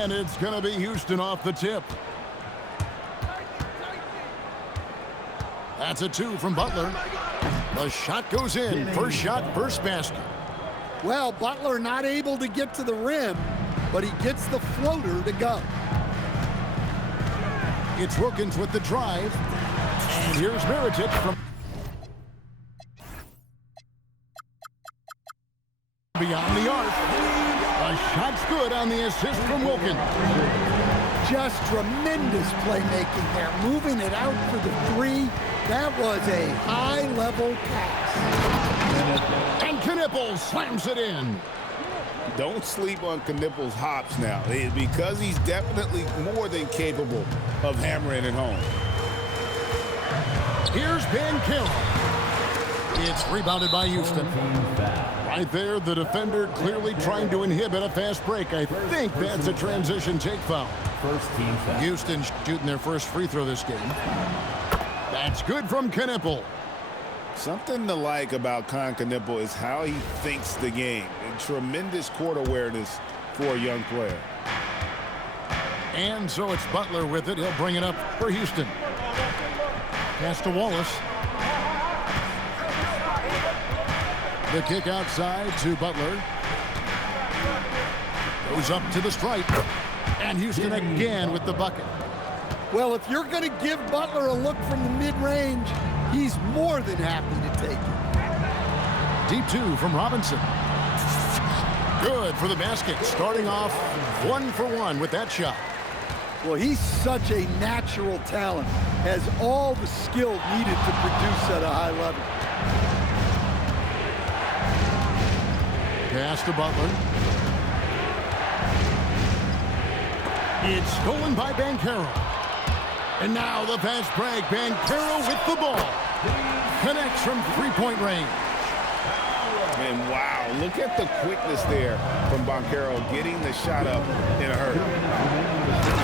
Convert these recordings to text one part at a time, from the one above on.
And it's going to be Houston off the tip. That's a 2 from Butler. The shot goes in. First shot, first basket. Well, Butler not able to get to the rim, but he gets the floater to go. It's Wilkins with the drive. And here's Mirotic from beyond the arc. A shot's good on the assist from Wilkins. Just tremendous playmaking there. Moving it out for the 3. That was a high-level pass. And Knippel slams it in. Don't sleep on Knippel's hops now, because he's definitely more than capable of hammering it home. Here's Banchero. It's rebounded by Houston. Right there, the defender clearly trying to inhibit a fast break. I think that's a transition take foul. First team foul. Houston shooting their first free throw this game. That's good from Knippel. Something to like about Knippel is how he thinks the game. Tremendous court awareness for a young player. And so it's Butler with it. He'll bring it up for Houston. Pass to Wallace. The kick outside to Butler. Goes up to the stripe. And Houston again with the bucket. Well, if you're going to give Butler a look from the mid-range, he's more than happy to take it. Deep 2 from Robinson. Good for the basket. Starting off 1 for 1 with that shot. Well, he's such a natural talent. Has all the skill needed to produce at a high level. Pass to Butler. It's stolen by Banchero. And now the fast break. Banchero with the ball. Connects from three-point range. And wow, look at the quickness there from Banchero getting the shot up in a hurry.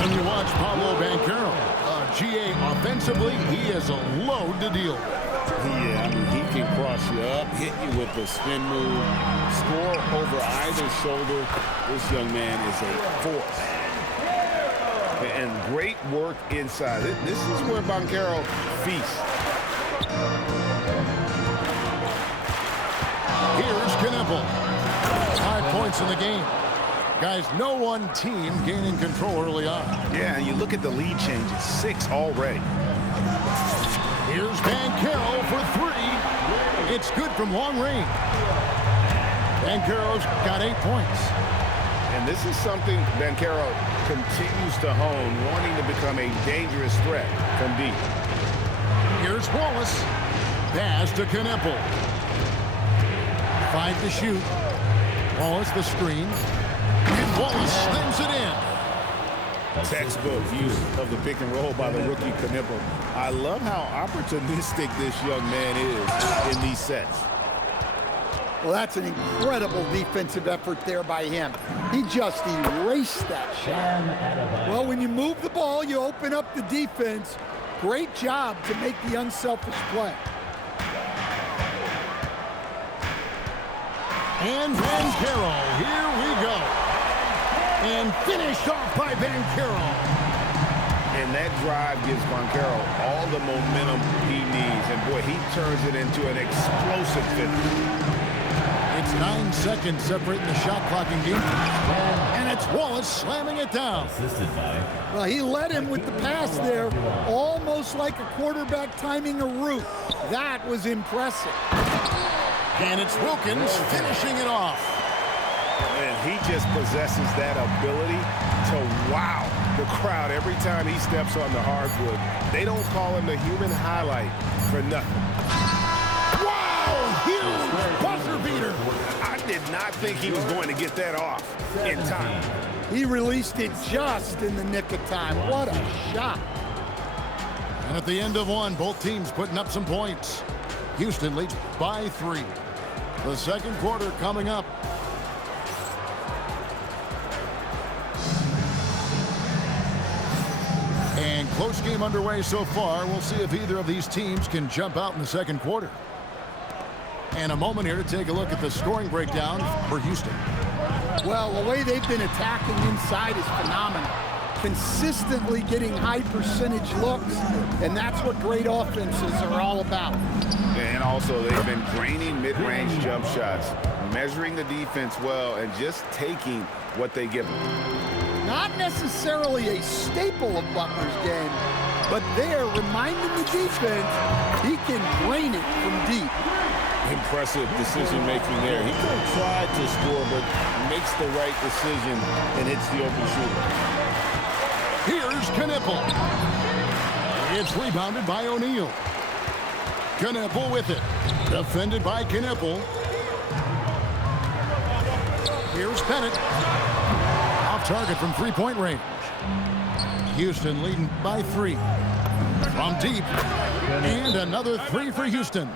When you watch Paolo Banchero, GA offensively, he is a load to deal with. Yeah, I mean, he can cross you up, hit you with a spin move, score over either shoulder. This young man is a force. And great work inside. This is where Banchero feasts. Here's Knippel. 5 points in the game. Guys, no one team gaining control early on. Yeah, and you look at the lead changes, 6 already. Here's Banchero for 3. It's good from long range. Banchero's got 8 points. And this is something Banchero continues to hone, wanting to become a dangerous threat from deep. Here's Wallace. Pass to Knippel. 5 to shoot. Wallace the screen. And Wallace slams it in. Textbook use of the pick and roll by the rookie Knippel. I love how opportunistic this young man is in these sets. Well, that's an incredible defensive effort there by him. He just erased that shot. Well, when you move the ball, you open up the defense. Great job to make the unselfish play. And Banchero, here we go. And finished off by Banchero. And that drive gives Banchero all the momentum he needs. And boy, he turns it into an explosive finish. It's 9 seconds separating the shot clock in game. And it's Wallace slamming it down. Well, he led him with the pass there, almost like a quarterback timing a route. That was impressive. And it's Wilkins finishing it off. And he just possesses that ability to wow the crowd every time he steps on the hardwood. They don't call him the human highlight for nothing. Wow! Huge buzzer beater. I did not think he was going to get that off in time. He released it just in the nick of time. What a shot. And at the end of one, both teams putting up some points. Houston leads by 3. The second quarter coming up. And close game underway so far. We'll see if either of these teams can jump out in the second quarter. And a moment here to take a look at the scoring breakdown for Houston. Well, the way they've been attacking inside is phenomenal. Consistently getting high percentage looks, and that's what great offenses are all about. And also, they've been draining mid-range jump shots, measuring the defense well, and just taking what they give them. Not necessarily a staple of Butler's game, but they're reminding the defense he can drain it from deep. Impressive decision-making there. He could have tried to score, but makes the right decision and hits the open shooter. Here's Knipple. It's rebounded by O'Neal. Knipple with it. Defended by Knipple. Here's Bennett. Off target from three-point range. Houston leading by 3. From deep. And another 3 for Houston.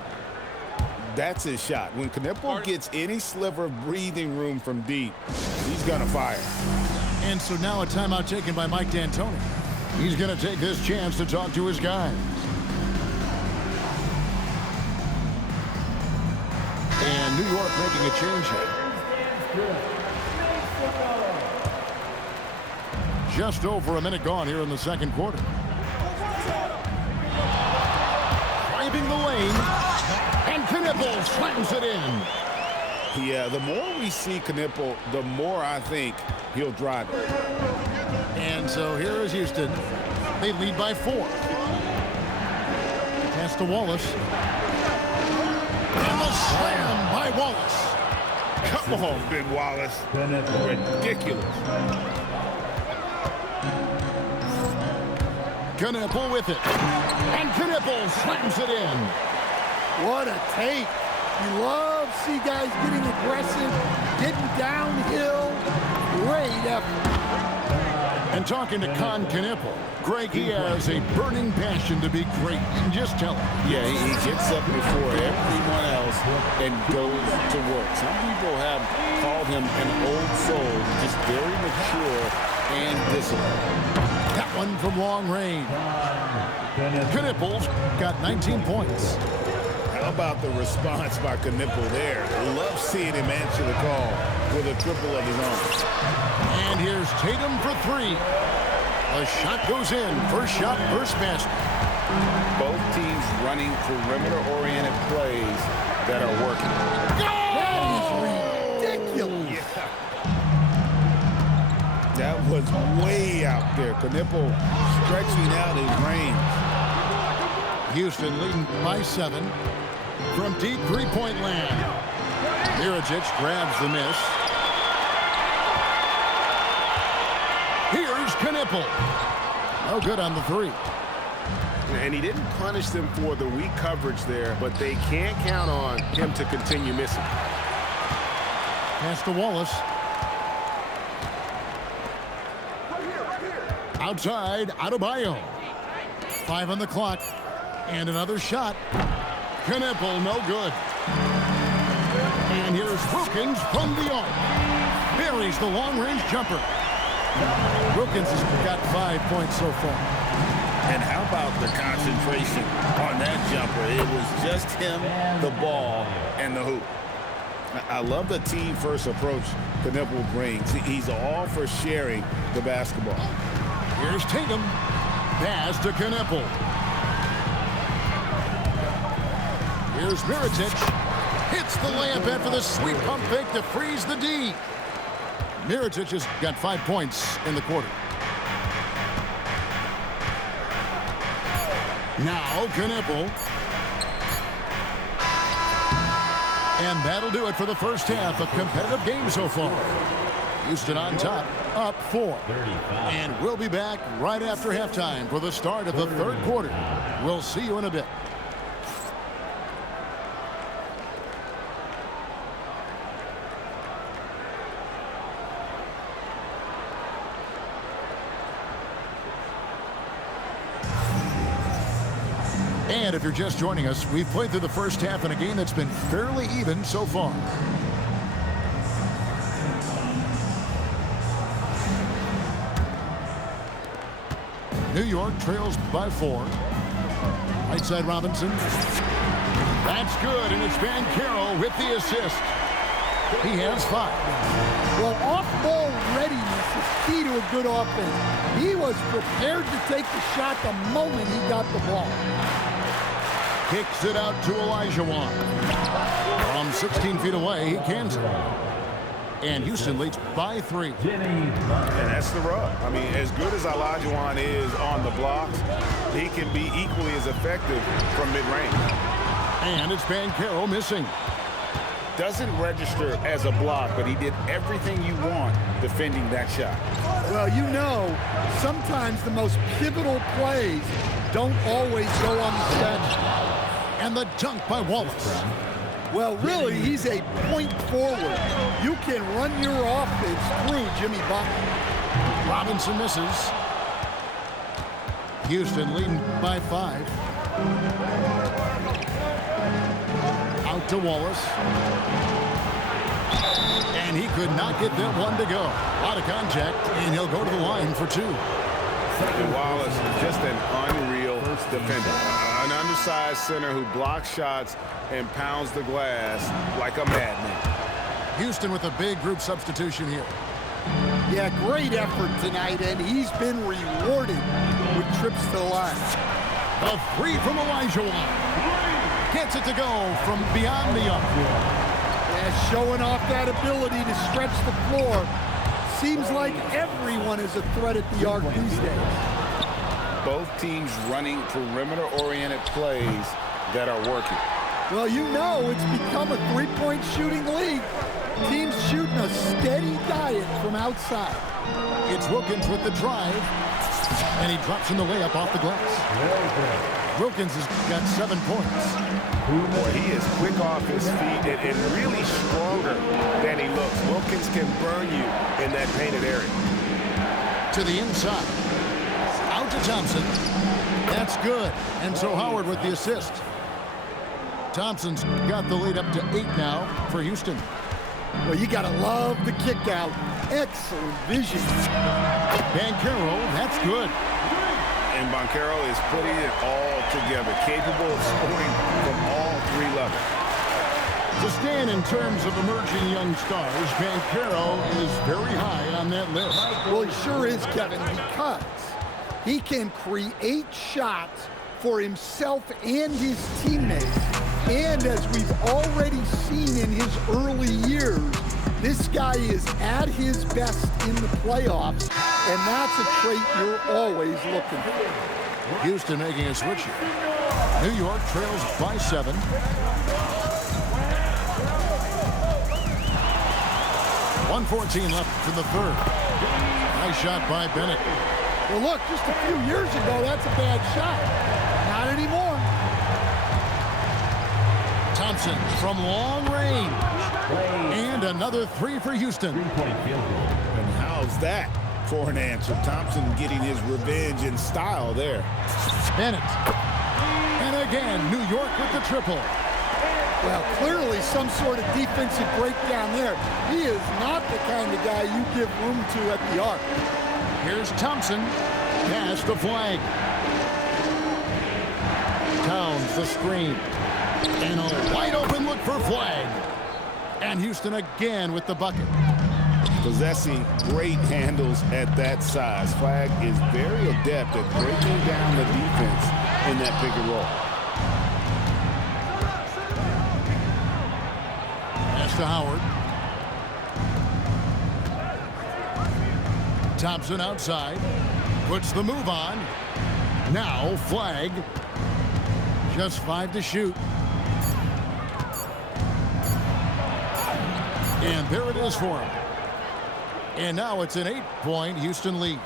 That's his shot. When Knipple gets any sliver of breathing room from deep, he's going to fire. And so now a timeout taken by Mike D'Antoni. He's going to take this chance to talk to his guys. And New York making a change here. Just over a minute gone here in the second quarter. Driving the lane. And Knipple slams it in. Yeah, the more we see Knipple, the more I think he'll drive it. And so here is Houston. They lead by 4. Pass to Wallace. And the slam by Wallace. Come on, Big Wallace. Ridiculous. Knipple with it. And Knipple slams it in. What a take. You love to see guys getting aggressive, getting downhill. Great effort. And talking to Con Knipple, Greg, he has a burning passion to be great. Just tell him. Yeah, he gets up before everyone else and goes to work. Some people have called him an old soul, just very mature and disciplined. That one from long range. Knipple's got 19 points. How about the response by Knipple there? Love seeing him answer the call with a triple of his own. And here's Tatum for 3. A shot goes in. First shot, first basket. Both teams running perimeter-oriented plays that are working. That is ridiculous. Yeah. That was way out there. Knipple stretching out his range. Houston leading by 7. From deep three-point land. Miričić grabs the miss. Here's Knipple. No good on the 3. And he didn't punish them for the weak coverage there, but they can't count on him to continue missing. Pass to Wallace. Outside, Adebayo. 5 on the clock. And another shot. Knipple, no good. And here's Wilkins from the arc. Buries the long-range jumper. Wilkins has got 5 points so far. And how about the concentration on that jumper? It was just him, the ball, and the hoop. I love the team-first approach Knipple brings. He's all for sharing the basketball. Here's Tatum. Pass to Knipple. Here's Miričić. Hits the layup after the sweet pump fake to freeze the D. Miričić has got 5 points in the quarter. Now Knipple. And that'll do it for the first half. A competitive game so far. Houston on top, up 4. And we'll be back right after halftime for the start of the third quarter. We'll see you in a bit. And if you're just joining us, we've played through the first half in a game that's been fairly even so far. New York trails by 4. Right side Robinson. That's good, and it's Banchero with the assist. He has 5. Well, off-ball readiness is key to a good offense. He was prepared to take the shot the moment he got the ball. Kicks it out to Olajuwon. From 16 feet away, he cans it. And Houston leads by 3. And that's the rub. I mean, as good as Olajuwon is on the blocks, he can be equally as effective from mid-range. And it's Banchero missing. Doesn't register as a block, but he did everything you want defending that shot. Well, you know, sometimes the most pivotal plays don't always go on the stretch. And the dunk by Wallace. Well, really, he's a point forward. You can run your offense through Jimmy Butler. Robinson misses. Houston leading by 5. Out to Wallace. And he could not get that one to go. Out of contact, and he'll go to the line for 2. And Wallace is just an unreal defender. An undersized center who blocks shots and pounds the glass like a madman. Houston with a big group substitution here. Yeah, great effort tonight, and he's been rewarded with trips to the line. A 3 from Olajuwon. Gets it to go from beyond the arc. Yeah, showing off that ability to stretch the floor. Seems like everyone is a threat at the arc these days. Both teams running perimeter-oriented plays that are working. Well, you know it's become a three-point shooting league. Teams shooting a steady diet from outside. It's Wilkins with the drive, and he drops in the layup off the glass. Wilkins has got 7 points. Boy, he is quick off his feet and really stronger than he looks. Wilkins can burn you in that painted area. To the inside. Out to Thompson. That's good. And so Howard with the assist. Thompson's got the lead up to 8 now for Houston. Well, you got to love the kick out. Excellent vision. Banchero, that's good. And Banchero is putting it all together, capable of scoring from all 3 levels. To stand in terms of emerging young stars, Banchero is very high on that list. Well, he sure is, Kevin, because he can create shots for himself and his teammates. And as we've already seen in his early years, this guy is at his best in the playoffs, and that's a trait you're always looking for. Houston making a switch here. New York trails by 7. .114 left in the 3rd. Nice shot by Bennett. Well, look, just a few years ago, that's a bad shot. Not anymore. Thompson from long range. And another 3 for Houston. And how's that for an answer? Thompson getting his revenge in style there. Bennett. And again, New York with the triple. Well, clearly some sort of defensive breakdown there. He is not the kind of guy you give room to at the arc. Here's Thompson. Pass to Flag. Towns the screen. And a wide open look for Flag. And Houston again with the bucket. Possessing great handles at that size. Flag is very adept at breaking down the defense in that pick and roll. Pass to Howard. Thompson outside. Puts the move on. Now Flag. Just 5 to shoot. And there it is for him. And now it's an 8-point Houston lead.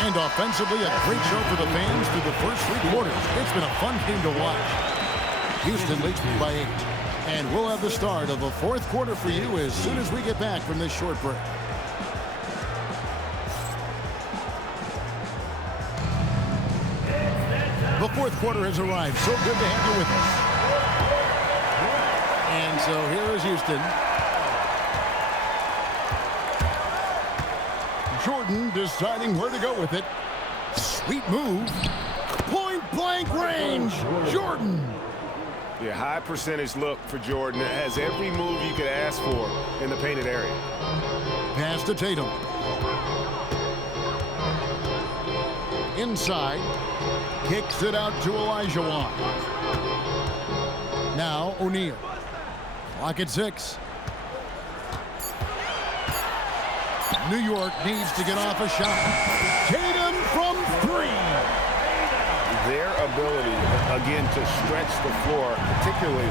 And offensively, a great show for the fans through the first 3 quarters. It's been a fun game to watch. Houston leads by 8. And we'll have the start of the 4th quarter for you as soon as we get back from this short break. The 4th quarter has arrived. So good to have you with us. And so here is Houston. Jordan deciding where to go with it. Sweet move. Point blank range. Jordan. Yeah, high percentage look for Jordan. It has every move you could ask for in the painted area. Pass to Tatum. Inside. Kicks it out to Olajuwon. Now O'Neal. Clock at 6. New York needs to get off a shot. Tatum from 3. Their ability, again, to stretch the floor, particularly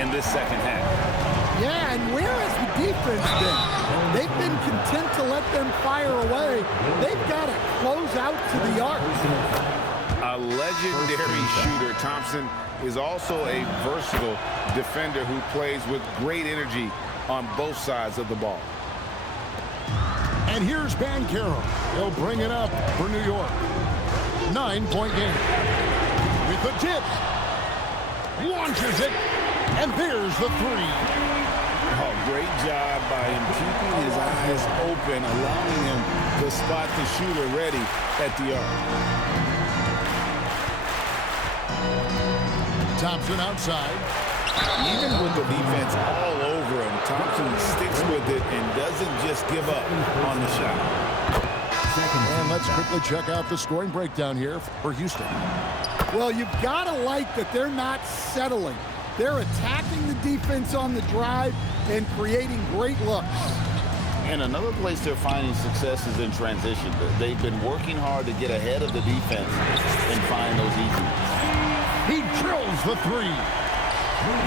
in this second half. Yeah, and where has the defense been? They've been content to let them fire away. They've got to close out to the arc. A legendary shooter, Thompson is also a versatile defender who plays with great energy on both sides of the ball. And here's Banchero. He'll bring it up for New York. 9-point game. With the tip. Launches it. And there's the 3. Oh, great job by him keeping his eyes open, allowing him to spot the shooter ready at the arc. Thompson outside. Even with the defense all over him, Thompson sticks with it and doesn't just give up on the shot. And let's quickly check out the scoring breakdown here for Houston. Well, you've got to like that they're not settling. They're attacking the defense on the drive and creating great looks. And another place they're finding success is in transition. They've been working hard to get ahead of the defense and find those easy ones. He drills the 3.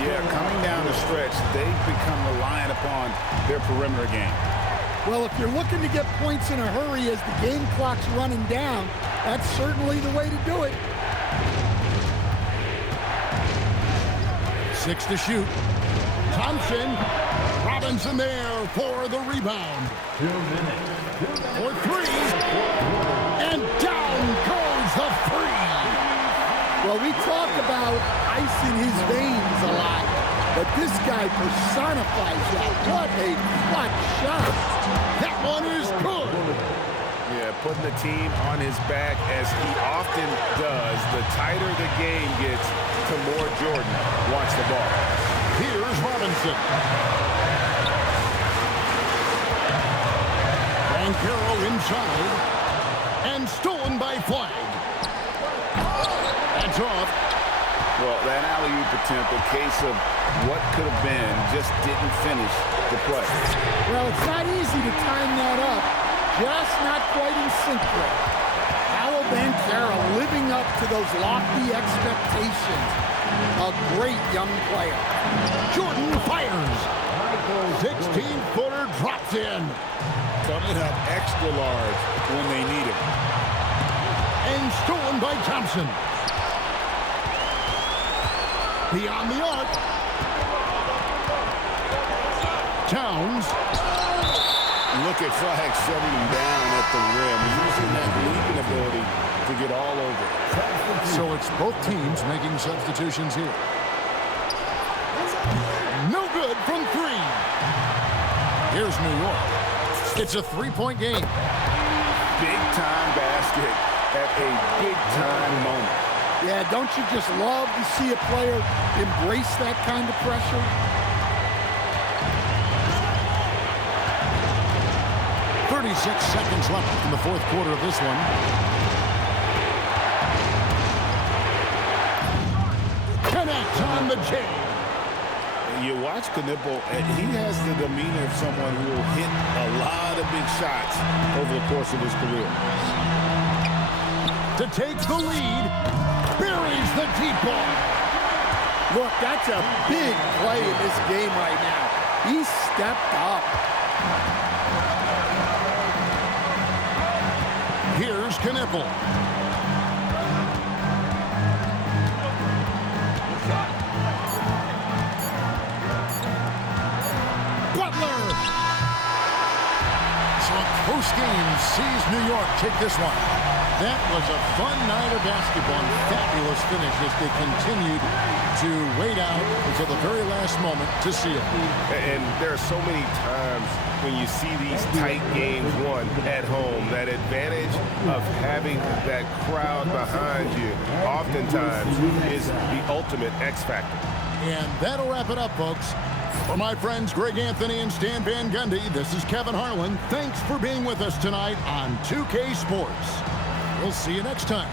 Yeah, coming down the stretch, they've become reliant upon their perimeter game. Well, if you're looking to get points in a hurry as the game clock's running down, that's certainly the way to do it. 6 to shoot. Thompson. Robinson there for the rebound. 2 minutes. For 3. And down goes the 3. Well, we talk about ice in his veins a lot, but this guy personifies that. What a clutch shot. That one is good. Yeah, putting the team on his back as he often does. The tighter the game gets, the more Jordan wants the ball. Here's Robinson. Banchero inside. And stolen by Flag. That's off. Well, that alley-oop attempt, a case of what could have been, just didn't finish the play. Well, it's not easy to time that up. Just not quite in sync with. Paolo Banchero living up to those lofty expectations. A great young player. Jordan fires. 16-footer drops in. Coming up extra large when they need it. And stolen by Thompson. Beyond the arc. Towns. Look at Flag shutting him down at the rim, using that leaping ability to get all over. So it's both teams making substitutions here. No good from 3. Here's New York. It's a 3-point game. Big-time basket at a big-time moment. Yeah, don't you just love to see a player embrace that kind of pressure? Seconds left in the fourth quarter of this one. Connect on the J. You watch Knipple, and he has the demeanor of someone who will hit a lot of big shots over the course of his career. To take the lead, buries the deep ball. Look, that's a big play in this game right now. He stepped up. Here's Knipple. Butler. So a close game sees New York take this one. That was a fun night of basketball. Fabulous finish as they continued to wait out until the very last moment to seal. And there are so many times when you see these tight games won at home, that advantage of having that crowd behind you oftentimes is the ultimate X factor. And that'll wrap it up, folks. For my friends Greg Anthony and Stan Van Gundy, this is Kevin Harlan. Thanks for being with us tonight on 2K Sports. We'll see you next time.